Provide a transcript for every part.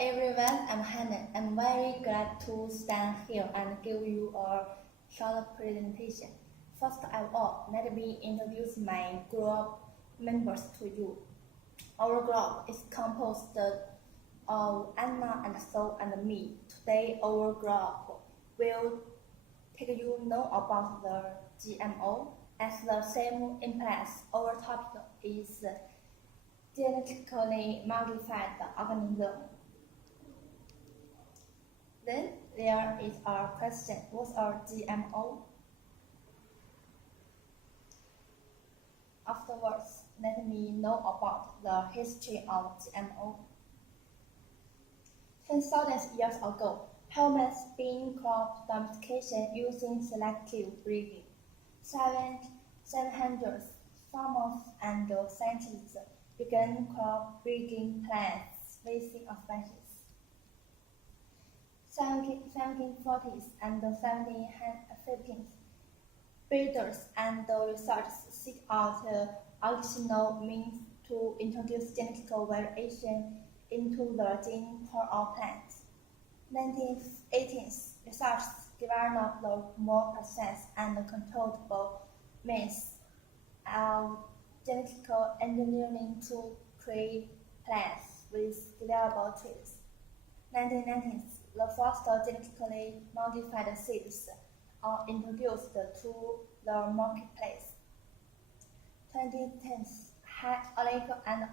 everyone, I'm Hannah. I'm very glad to stand here and give you a short presentation. First of all, let me introduce my group members to you. Our group is composed of Anna and So and me. Today, our group will take you know about the GMO. As the same implies, our topic is genetically modified organism. Then there is our question: what's our GMO? Afterwards, let me know about the history of GMO. 10,000 years ago, humans began crop domestication using selective breeding. 700 farmers and scientists began crop breeding plants raising of species. 1740s and 1750s, breeders and researchers seek out additional means to introduce genetic variation into the gene pool of plants. 1980s, researchers developed more precise and controllable means of genetic engineering to create plants with desirable traits. 1990s, the first genetically modified seeds are introduced to the marketplace. 2010s, high oleic and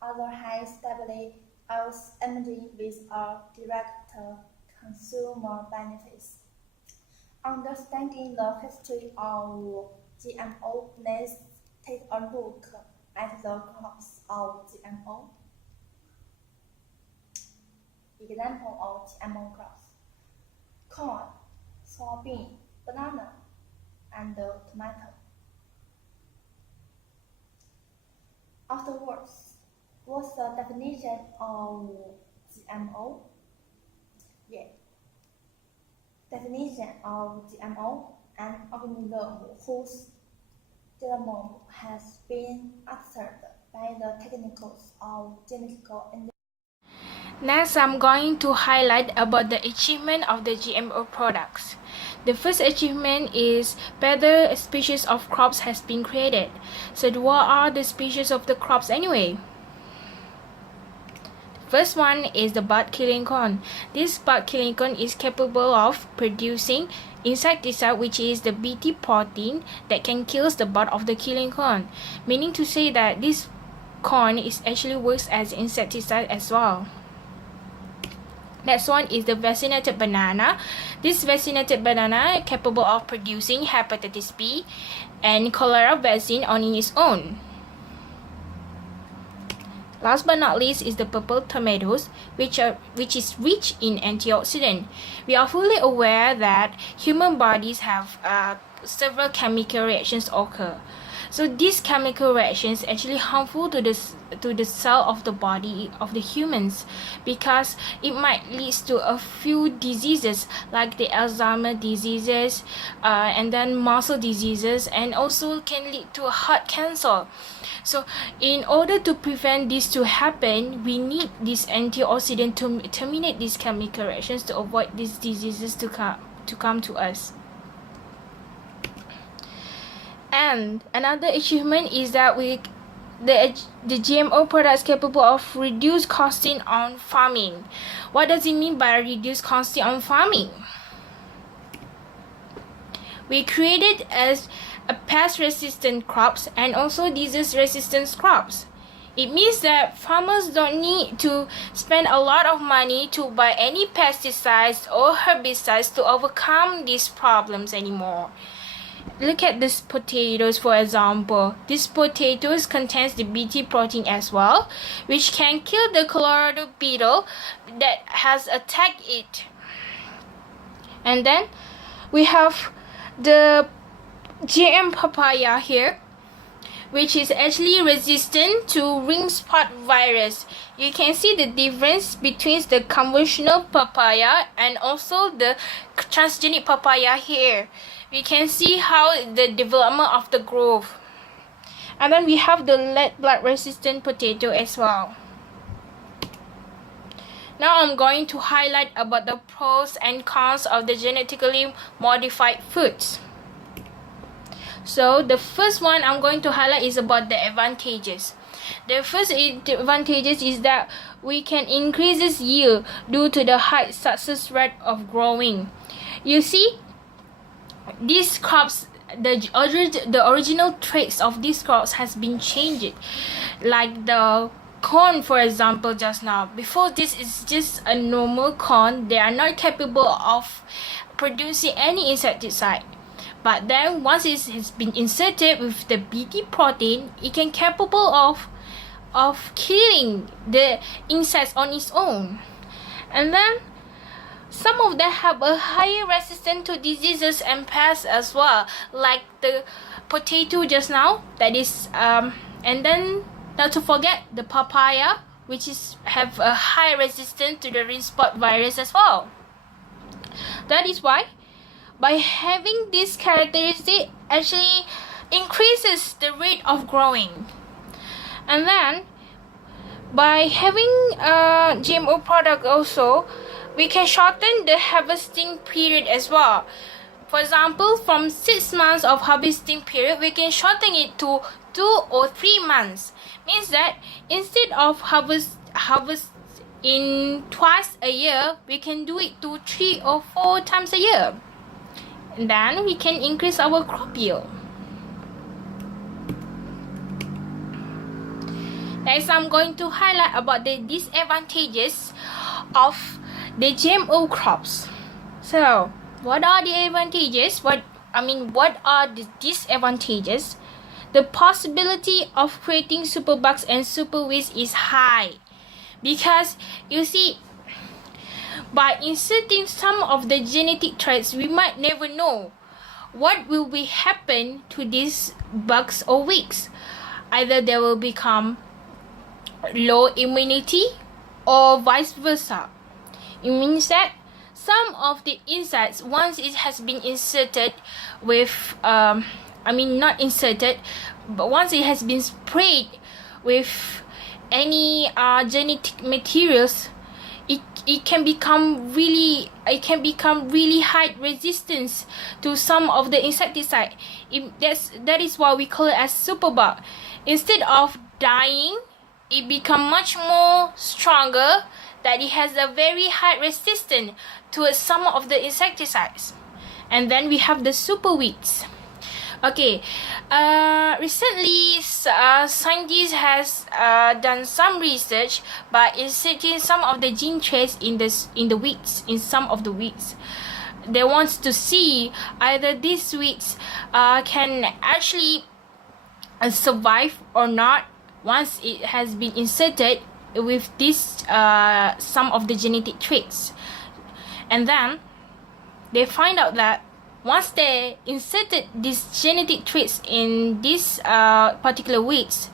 other high stability oils emerging with a direct consumer benefits. Understanding the history of GMO, let's take a look at the crops of GMO. Example of GMO crops: corn, soybean, banana, and tomato. Afterwards, what's the definition of GMO? Definition of GMO: an organism whose genome has been altered by the techniques of genetic engineering. Next, I'm going to highlight about the achievement of the GMO products. The first achievement is better species of crops has been created. So what are the species of the crops anyway? First one is the bud-killing corn. This bud-killing corn is capable of producing insecticide, which is the Bt protein that can kill the bud of the killing corn. Meaning to say that this corn is actually works as insecticide as well. Next one is the vaccinated banana. This vaccinated banana is capable of producing hepatitis B and cholera vaccine on its own. Last but not least is the purple tomatoes, which is rich in antioxidant. We are fully aware that human bodies have several chemical reactions occur. So these chemical reactions actually harmful to the cell of the body of the humans, because it might lead to a few diseases like the Alzheimer's diseases and then muscle diseases, and also can lead to a heart cancer. So in order to prevent this to happen, we need this antioxidant to terminate these chemical reactions to avoid these diseases to come to us. And another achievement is that the GMO products capable of reduced costing on farming. What does it mean by reduced costing on farming? We created as a pest-resistant crops and also disease-resistant crops. It means that farmers don't need to spend a lot of money to buy any pesticides or herbicides to overcome these problems anymore. Look at these potatoes, for example. These potatoes contains the Bt protein as well, which can kill the Colorado beetle that has attacked it. And then we have the GM papaya here, which is actually resistant to ring spot virus. You can see the difference between the conventional papaya and also the transgenic papaya here. We can see how the development of the growth. And then we have the lead blood resistant potato as well. Now I'm going to highlight about the pros and cons of the genetically modified foods. So the first one I'm going to highlight is about the advantages. The first advantages is that we can increase its yield due to the high success rate of growing. You see, these crops, the original traits of these crops has been changed. Like the corn, for example, just now. Before this is just a normal corn. They are not capable of producing any insecticide. But then once it has been inserted with the BT protein, it can capable of killing the insects on its own. And then some of them have a higher resistance to diseases and pests as well, like the potato just now, that is and then not to forget the papaya, which is have a high resistance to the ring spot virus as well. That is why by having this characteristic actually increases the rate of growing. And then by having a GMO product also, we can shorten the harvesting period as well. For example, from 6 months of harvesting period, we can shorten it to 2 or 3 months. Means that instead of harvest in twice a year, we can do it to 3 or 4 times a year. And then we can increase our crop yield. Next, I'm going to highlight about the disadvantages of the GMO crops. So, what are the advantages? What are the disadvantages? The possibility of creating superbugs and superweeds is high, because you see, by inserting some of the genetic traits, we might never know what will be happen to these bugs or weeds. Either they will become low immunity or vice versa. It means that some of the insects, once it has been inserted with not inserted, but once it has been sprayed with any genetic materials, it can become really high resistance to some of the insecticide. That is why we call it as superbug. Instead of dying, it become much more stronger, that it has a very high resistance to some of the insecticides. And then we have the super weeds. Okay, recently scientists has done some research by inserting some of the gene traits in some of the weeds. They want to see either these weeds can actually survive or not once it has been inserted with this some of the genetic traits. And then they find out that once they inserted these genetic traits in this particular weeds,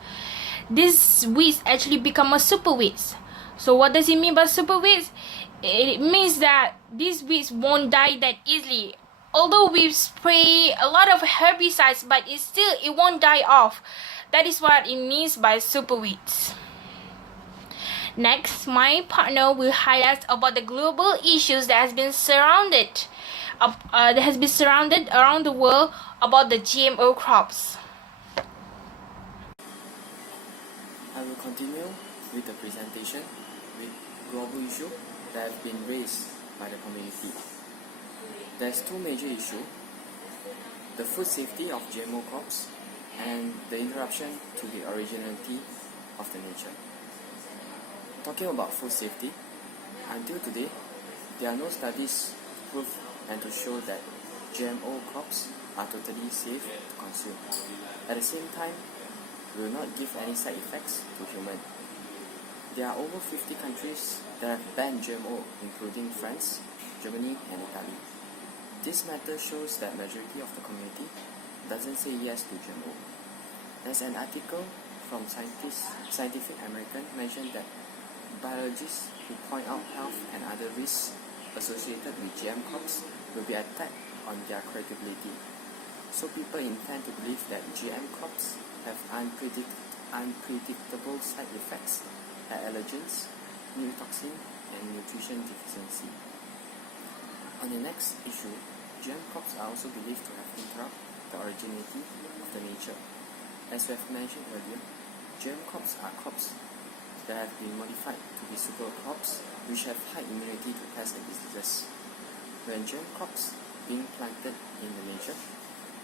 these weeds actually become a super weeds. So what does it mean by super weeds? It means that these weeds won't die that easily. Although we spray a lot of herbicides, but it won't die off. That is what it means by super weeds. Next, my partner will highlight about the global issues that has been surrounded around the world about the GMO crops. I will continue with the presentation with global issues that have been raised by the community. There's two major issues: the food safety of GMO crops and the interruption to the originality of the nature. Talking about food safety, until today, there are no studies to prove and to show that GMO crops are totally safe to consume. At the same time, will not give any side effects to humans. There are over 50 countries that have banned GMO, including France, Germany, and Italy. This matter shows that majority of the community doesn't say yes to GMO. There's an article from Scientific American mentioned that biologists who point out health and other risks associated with GM crops will be attacked on their credibility. So people intend to believe that GM crops have unpredictable side effects like allergens, neurotoxin and nutrition deficiency. On the next issue, GM crops are also believed to have interrupted the originality of the nature. As we have mentioned earlier, GM crops are crops that have been modified to be super crops which have high immunity to pests and diseases. When GM crops being planted in the nature,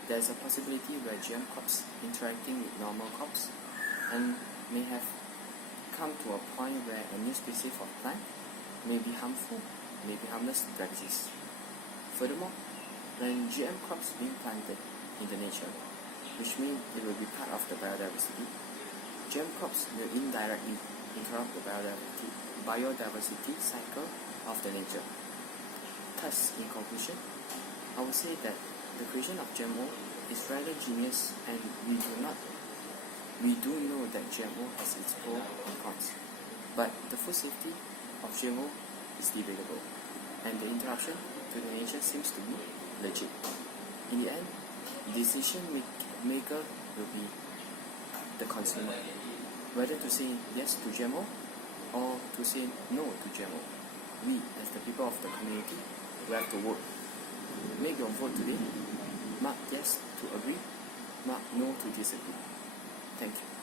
there is a possibility where GM crops interacting with normal crops and may have come to a point where a new species of plant may be harmful, may be harmless to practice. Furthermore, when GM crops being planted in the nature, which means it will be part of the biodiversity, GM crops will indirectly interrupt the biodiversity cycle of the nature. Thus, in conclusion, I would say that the creation of GMO is rather genius, and we do know that GMO has its pros and cons, but the food safety of GMO is debatable, and the interruption to the nature seems to be legit. In the end, the decision maker will be the consumer, whether to say yes to GMO or to say no to GMO. We, as the people of the community, will have to vote. Make your vote today. Mark yes to agree, mark no to disagree. Thank you.